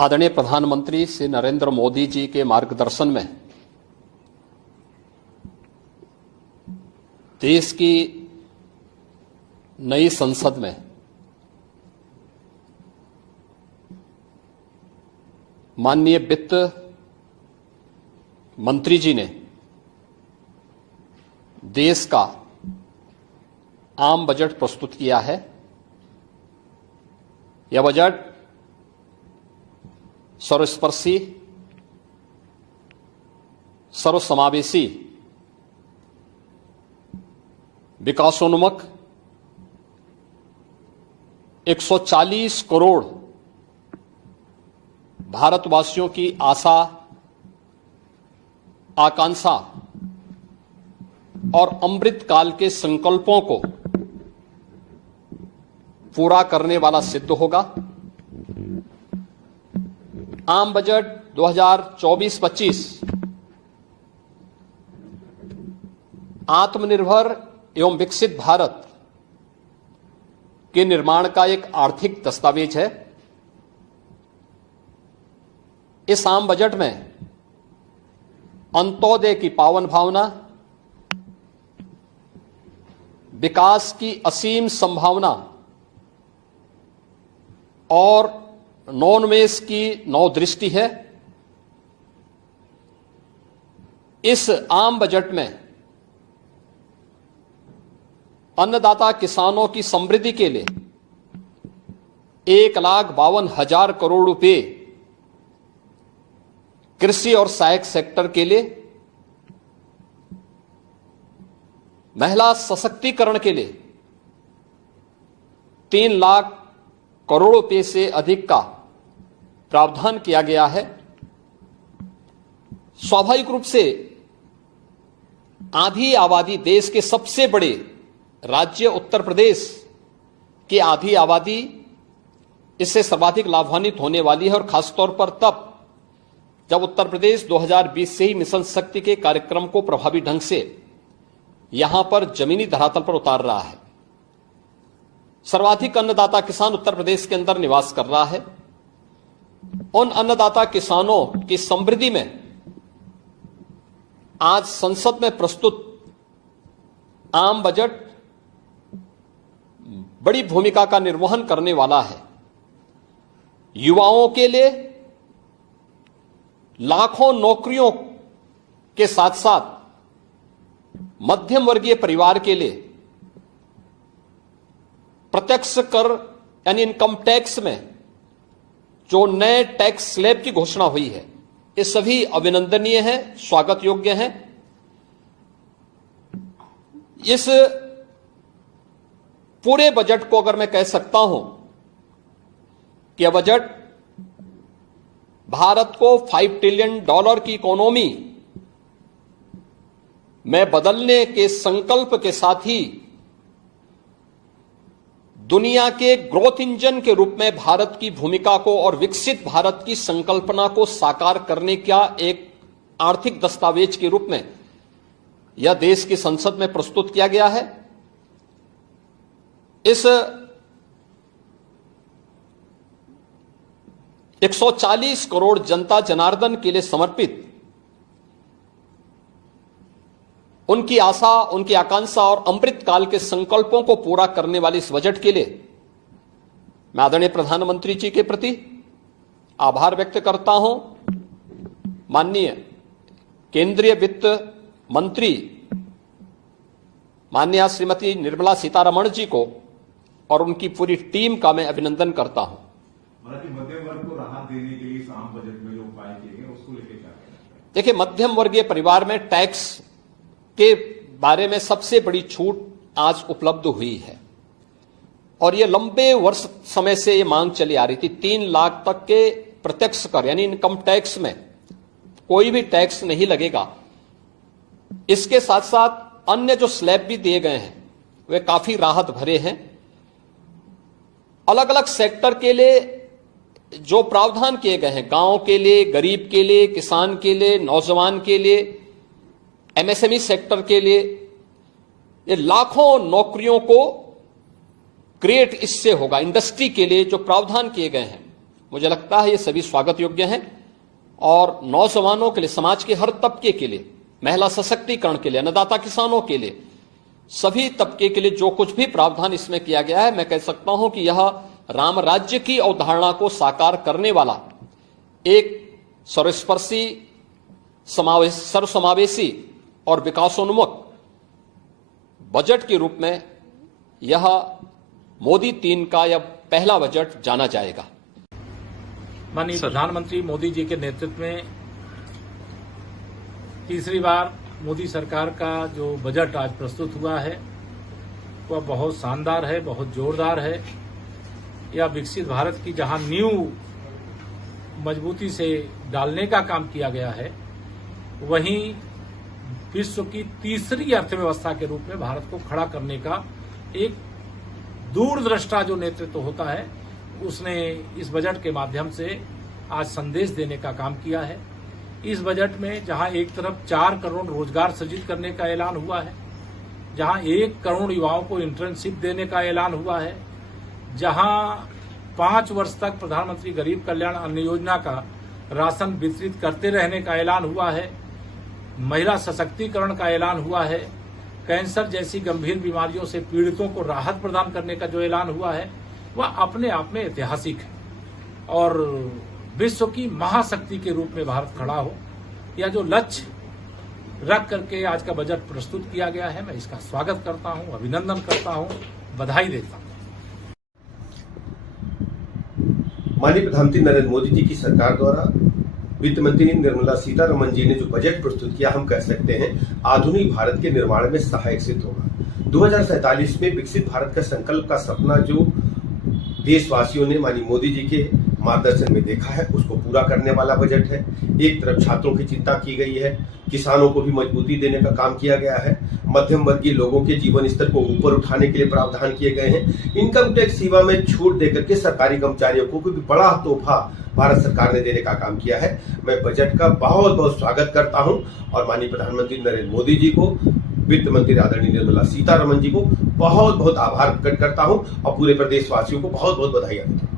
आदरणीय प्रधानमंत्री श्री नरेंद्र मोदी जी के मार्गदर्शन में देश की नई संसद में माननीय वित्त मंत्री जी ने देश का आम बजट प्रस्तुत किया है। यह बजट सर्वस्पर्शी, सर्वसमावेशी, विकासोन्मुख 140 करोड़ भारतवासियों की आशा, आकांक्षा और अमृत काल के संकल्पों को पूरा करने वाला सिद्ध होगा। आम बजट 2024-25 आत्मनिर्भर एवं विकसित भारत के निर्माण का एक आर्थिक दस्तावेज है। इस आम बजट में अंत्योदय की पावन भावना, विकास की असीम संभावना और नवोन्मेष की नवदृष्टि है। इस आम बजट में अन्नदाता किसानों की समृद्धि के लिए 1,52,000 करोड़ रुपए, कृषि और सहायक सेक्टर के लिए, महिला सशक्तिकरण के लिए 3 लाख करोड़ रुपए से अधिक का प्रावधान किया गया है। स्वाभाविक रूप से आधी आबादी, देश के सबसे बड़े राज्य उत्तर प्रदेश की आधी आबादी इससे सर्वाधिक लाभान्वित होने वाली है, और खासतौर पर तब जब उत्तर प्रदेश 2020 से ही मिशन शक्ति के कार्यक्रम को प्रभावी ढंग से यहां पर जमीनी धरातल पर उतार रहा है। सर्वाधिक अन्नदाता किसान उत्तर प्रदेश के अंदर निवास कर रहा है। उन अन्नदाता किसानों की समृद्धि में आज संसद में प्रस्तुत आम बजट बड़ी भूमिका का निर्वहन करने वाला है। युवाओं के लिए लाखों नौकरियों के साथ साथ मध्यम वर्गीय परिवार के लिए प्रत्यक्ष कर यानी इनकम टैक्स में जो नए टैक्स स्लैब की घोषणा हुई है, ये सभी अभिनंदनीय है, स्वागत योग्य है। इस पूरे बजट को अगर मैं कह सकता हूं कि यह बजट भारत को $5 ट्रिलियन की इकोनॉमी में बदलने के संकल्प के साथ ही दुनिया के ग्रोथ इंजन के रूप में भारत की भूमिका को और विकसित भारत की संकल्पना को साकार करने का एक आर्थिक दस्तावेज के रूप में यह देश की संसद में प्रस्तुत किया गया है। इस 140 करोड़ जनता जनार्दन के लिए समर्पित, उनकी आशा, उनकी आकांक्षा और अमृत काल के संकल्पों को पूरा करने वाले इस बजट के लिए मैं आदरणीय प्रधानमंत्री जी के प्रति आभार व्यक्त करता हूं। माननीय केंद्रीय वित्त मंत्री माननीय श्रीमती निर्मला सीतारमण जी को और उनकी पूरी टीम का मैं अभिनंदन करता हूं। मध्यम वर्ग को राहत देने के लिए आम बजट में जो उपाय किए गए उसको लेकर क्या कहना है? देखिए, मध्यम वर्गीय परिवार में टैक्स के बारे में सबसे बड़ी छूट आज उपलब्ध हुई है, और यह लंबे वर्ष समय से यह मांग चली आ रही थी। 3 लाख तक के प्रत्यक्ष कर यानी इनकम टैक्स में कोई भी टैक्स नहीं लगेगा। इसके साथ साथ अन्य जो स्लैब भी दिए गए हैं वे काफी राहत भरे हैं। अलग अलग सेक्टर के लिए जो प्रावधान किए गए हैं, गांव के लिए, गरीब के लिए, किसान के लिए, नौजवान के लिए, एमएसएमई सेक्टर के लिए, ये लाखों नौकरियों को क्रिएट इससे होगा। इंडस्ट्री के लिए जो प्रावधान किए गए हैं मुझे लगता है ये सभी स्वागत योग्य हैं और नौजवानों के लिए, समाज के हर तबके के लिए, महिला सशक्तिकरण के लिए, अन्नदाता किसानों के लिए, सभी तबके के लिए जो कुछ भी प्रावधान इसमें किया गया है, मैं कह सकता हूं कि यह राम राज्य की अवधारणा को साकार करने वाला एक सर्वस्पर्शी, सर्वसमावेशी और विकासोन्मुख बजट के रूप में यह मोदी 3 का यह पहला बजट जाना जाएगा। माननीय प्रधानमंत्री मोदी जी के नेतृत्व में तीसरी बार मोदी सरकार का जो बजट आज प्रस्तुत हुआ है वह बहुत शानदार है, बहुत जोरदार है। यह विकसित भारत की जहां नींव मजबूती से डालने का काम किया गया है, वहीं विश्व की तीसरी अर्थव्यवस्था के रूप में भारत को खड़ा करने का एक दूरदृष्टा जो नेतृत्व होता है, उसने इस बजट के माध्यम से आज संदेश देने का काम किया है। इस बजट में जहां एक तरफ 4 करोड़ रोजगार सृजित करने का ऐलान हुआ है, जहां 1 करोड़ युवाओं को इंटर्नशिप देने का ऐलान हुआ है, जहां 5 वर्ष तक प्रधानमंत्री गरीब कल्याण अन्न योजना का राशन वितरित करते रहने का ऐलान हुआ है, महिला सशक्तिकरण का ऐलान हुआ है, कैंसर जैसी गंभीर बीमारियों से पीड़ितों को राहत प्रदान करने का जो ऐलान हुआ है, वह अपने आप में ऐतिहासिक है और विश्व की महाशक्ति के रूप में भारत खड़ा हो, यह जो लक्ष्य रख करके आज का बजट प्रस्तुत किया गया है, मैं इसका स्वागत करता हूं, अभिनंदन करता हूं, बधाई देता हूं। माननीय प्रधानमंत्री नरेंद्र मोदी जी की सरकार द्वारा वित्त मंत्री निर्मला सीतारमण जी ने जो बजट प्रस्तुत किया, हम कह सकते हैं आधुनिक भारत के निर्माण में सहायक सिद्ध होगा। 2047 में विकसित भारत का संकल्प का सपना जो देशवासियों ने माननीय मोदी जी के मार्गदर्शन में देखा है, उसको पूरा करने वाला बजट है। एक तरफ छात्रों की चिंता की गई है, किसानों को भी मजबूती देने का काम किया गया है, मध्यम वर्गीय लोगों के जीवन स्तर को ऊपर उठाने के लिए प्रावधान किए गए हैं, इनकम टैक्स सेवा में छूट देकर के सरकारी कर्मचारियों को भी बड़ा तोहफा भारत सरकार ने देने का काम किया है। मैं बजट का बहुत बहुत स्वागत करता हूं और माननीय प्रधानमंत्री नरेंद्र मोदी जी को, वित्त मंत्री आदरणीय निर्मला सीतारमण जी को बहुत बहुत आभार प्रकट करता हूं और पूरे प्रदेशवासियों को बहुत बहुत बधाई देता हूं।